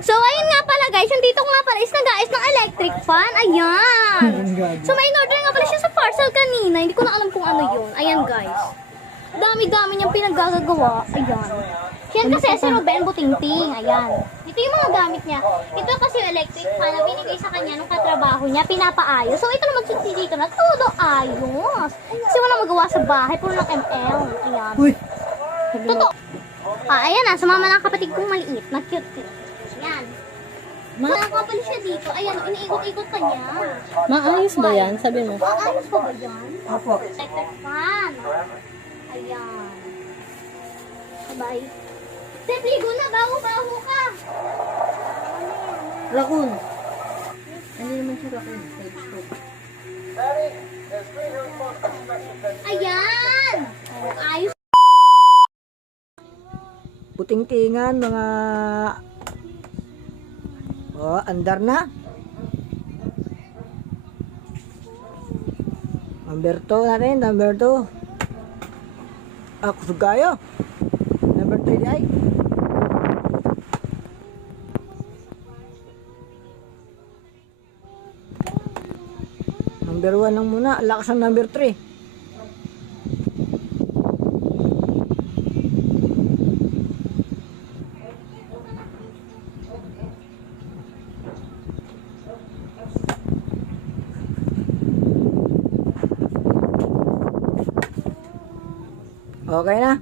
So, ayun nga pala guys, yung dito ko nga pala is nag-aayos ng electric fan. Ayan. So, may in-order nga pala siya sa parcel kanina. Hindi ko na alam kung ano yun. Ayan guys. Dami-dami niyang pinaggagawa. Ayan. Yan kasi si Ruben Butingting. Ayan. Ito yung mga gamit niya. Ito kasi yung electric fan na binigay sa kanya nung katrabaho niya. Pinapaayos. So, ito naman si dito na todo ayos. Kasi wala magawa sa bahay. Puro ng ML. Ayan. Uy! Totoo. Ayan na. Sumama ng kapatid kong maliit. Na cute. Ayan. Nakakapali siya dito. Ayan, iniikot-ikot pa niya. Maayos ba yan? Sabi mo. Ayos pa ba yan? Opo. Electric fan. Ayan. Sabay. Step, ligo na. Baho-baho ka. Raccoon. Ano naman siya raccoon? Ayan. Ayos. Puting-tingan, mga... Oh, andar na. Number 2 na rin, number 2. Ako sugayo. Number 3 di ay. Number 1 lang muna, lakas ang number 3. Okay na?